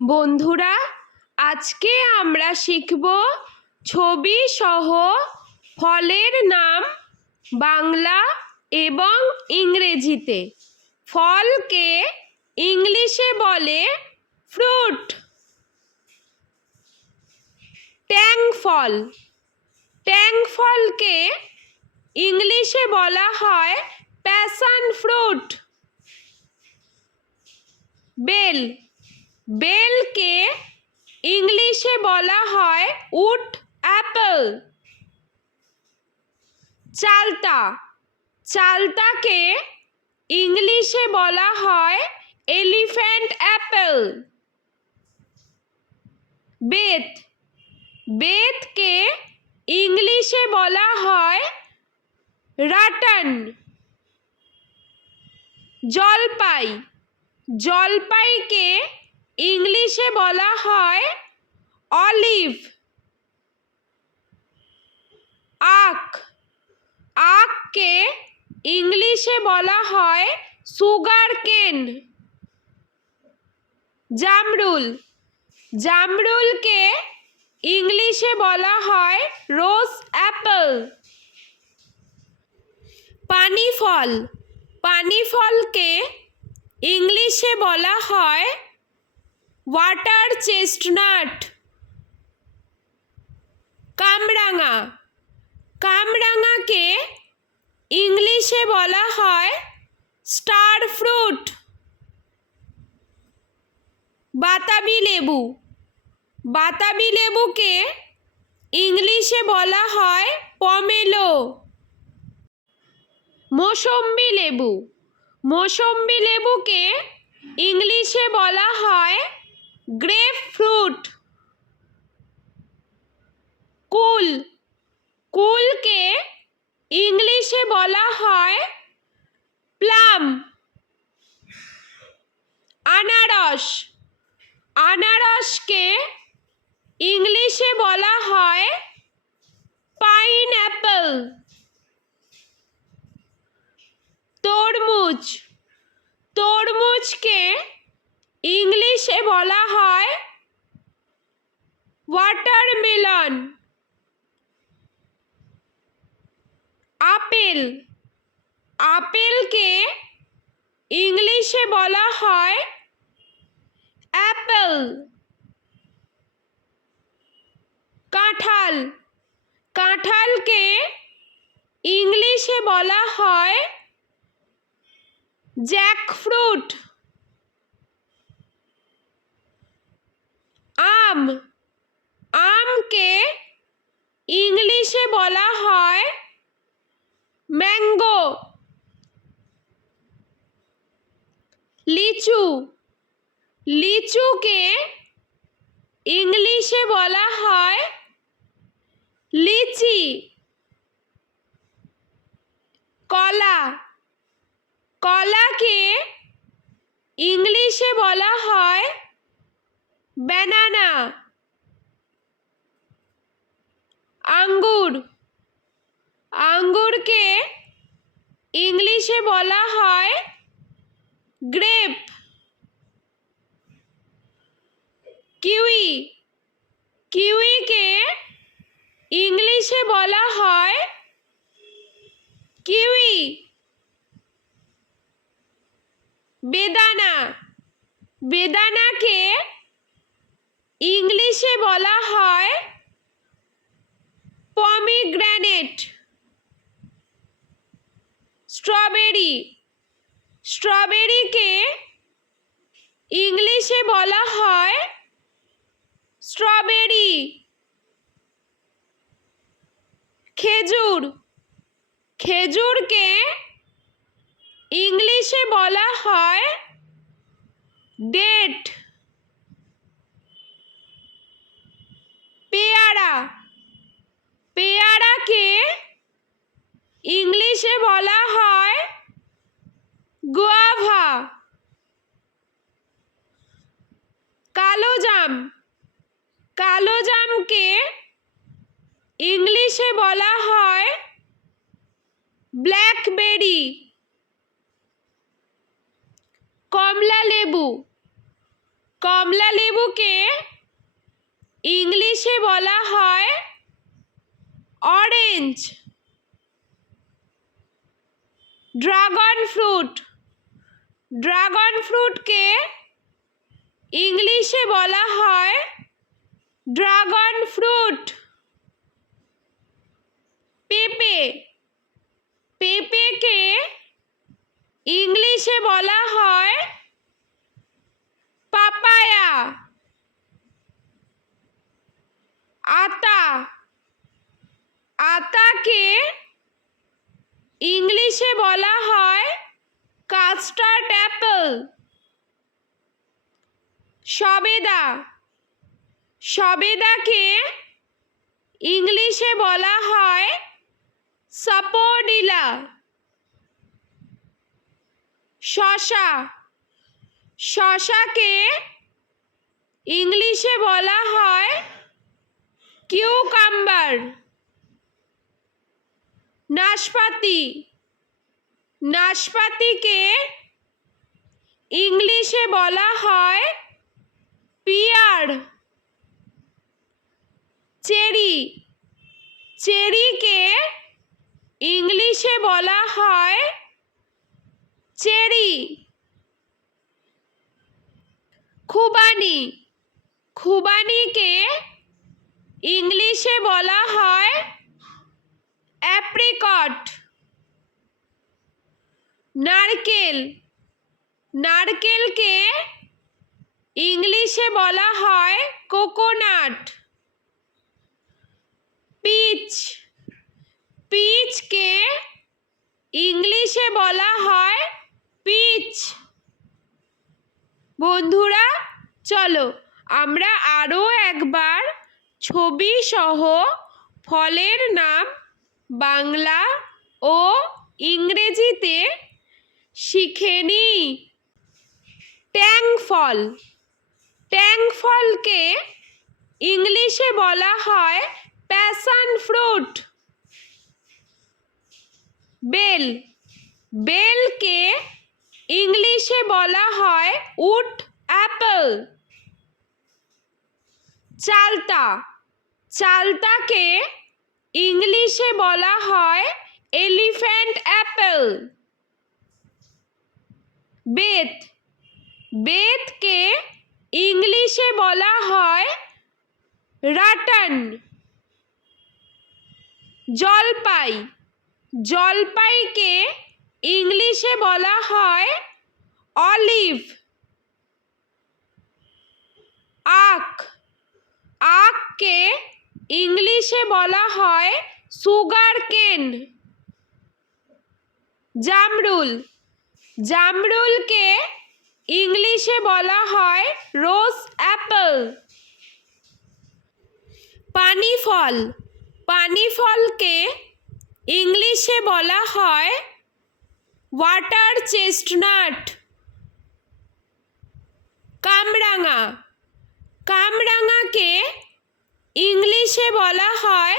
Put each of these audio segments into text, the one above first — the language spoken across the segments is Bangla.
বন্ধুরা, আজকে আমরা শিখব ছবি সহ ফলের নাম বাংলা এবং ইংরেজিতে। ফলকে ইংলিশে বলে ফ্রুট। ট্যাং ফল, ট্যাং ফলকে ইংলিশে বলা হয় প্যাশন ফ্রুট। বেল, বেলকে ইংলিশে বলা হয় উড অ্যাপল। চালতা, চালতাকে ইংলিশে বলা হয় এলিফ্যান্ট অ্যাপল। বেত, বেতকে ইংলিশে বলা হয় রাটান। জলপাই, জলপাইকে ইংলিশে বলা হয় অলিভ। আখ, আখকে ইংলিশে বলা হয় সুগার কেন। জামরুল, জামরুলকে ইংলিশে বলা হয় রোজ অ্যাপল। পানি ফল, পানি ফলকে ইংলিশে বলা হয় ওয়াটার চেস্টনাট। কামরাঙা, কামরাঙাকে ইংলিশে বলা হয় স্টার ফ্রুট। বাতাবি লেবু, বাতাবি লেবুকে ইংলিশে বলা হয় পমেলো। মৌসম্বি লেবু, মৌসম্বি লেবুকে ইংলিশে বলা হয় গ্রেপ ফ্রুট। কুল, কুলকে ইংলিশে বলা হয় প্লাম। আনারস, আনারসকে ইংলিশে বলা হয় পাইনঅ্যাপল। তরমুজ, তরমুজকে ইংলিশে বলা হয় ওয়াটারমেলন। আপেল, আপেলকে ইংলিশে বলা হয় অ্যাপল। কাঁঠাল, কাঁঠালকে ইংলিশে বলা হয় জ্যাকফ্রুট। আম, আমকে ইংলিশে বলা হয় ম্যাঙ্গো। লিচু, লিচুকে ইংলিশে বলা হয় লিচি। কলা, কলাকে ইংলিশে বলা হয় ব্যানানা। আঙ্গুর, আঙ্গুরকে ইংলিশে বলা হয় গ্রেপ। কিউই, কিউইকে ইংলিশে বলা হয় কিউই। বেদানা, বেদানাকে ইংলিশে বলা হয় পমিগ্রেনেট। স্ট্রবেরি, স্ট্রবেরিকে ইংলিশে বলা হয় স্ট্রবেরি। খেজুর, খেজুরকে ইংলিশে বলা হয় ডেট। পেয়ারা, পেয়ারাকে ইংলিশে বলা হয় গুয়াভা। কালোজাম, কালোজামকে ইংলিশে বলা হয় কমলা লেবুকে ইংলিশে বলা হয় অরেঞ্জ। ড্রাগন ফ্রুটকে ইংলিশে বলা হয় ড্রাগন ফ্রুট। পেঁপেকে ইংলিশে বলা হয় পাপায়া। আতাকে ইংলিশে বলা হয় কাস্টার্ড অ্যাপেল। সবেদাকে ইংলিশে বলা হয় সাপোডিলা। শসাকে ইংলিশে বলা হয় কিউকাম্বার। নাশপাতিকে ইংলিশে বলা হয় পিয়ার। চেরিকে ইংলিশে বলা হয় চেরি। খুবানিকে ইংলিশে বলা হয় অ্যাপ্রিকট। নারকেলকে ইংলিশে বলা হয় কোকোনাট। পিচকে ইংলিশে বলা হয় পিচ। বন্ধুরা, চলো আমরা আরও একবার ছবি সহ ফলের নাম বাংলা ও ইংরেজিতে শিখে নিই। ট্যাং ফলকে ইংলিশে বলা হয় প্যাশন ফ্রুট। বেলকে ইংলিশে বলা হয় উড অ্যাপেল। চালতাকে ইংলিশে বলা হয় এলিফ্যান্ট অ্যাপেল। বেতকে ইংলিশে বলা হয় রাটান। জলপাইকে ইংলিশে বলা হয় অলিভ। আখকে ইংলিশে বলা হয় সুগার কেন। জামরুলকে ইংলিশে বলা হয় রোজ অ্যাপেল। পানিফলকে ইংলিশে বলা হয় ওয়াটার চেস্টনাট। কামরাঙাকে ইংলিশে বলা হয়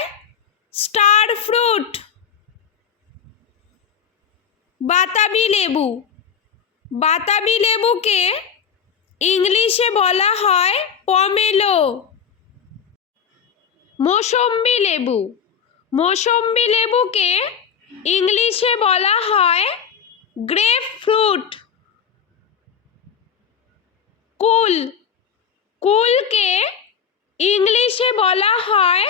স্টার ফ্রুট। বাতাবি লেবুকে ইংলিশে বলা হয় পমেলো। মৌসম্বি লেবুকে ইংলিশে বলা হয় গ্রেপ ফ্রুট। কুলকে ইংলিশে বলা হয়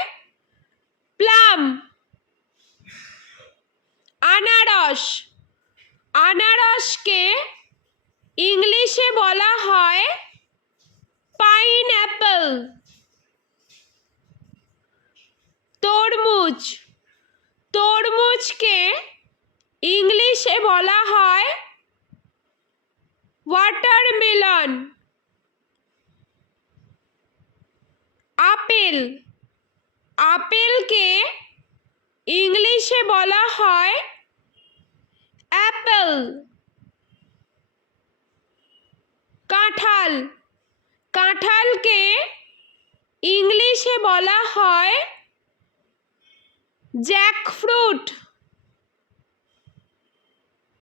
প্লাম। আনারসকে ইংলিশে বলা হয় পাইনঅ্যাপেল। তরমুজকে ইংলিশে বলা হয় ওয়াটারমেলন। আপেলকে ইংলিশে বলা হয় অ্যাপেল। কাঁঠালকে ইংলিশে বলা হয় জ্যাকফ্রুট।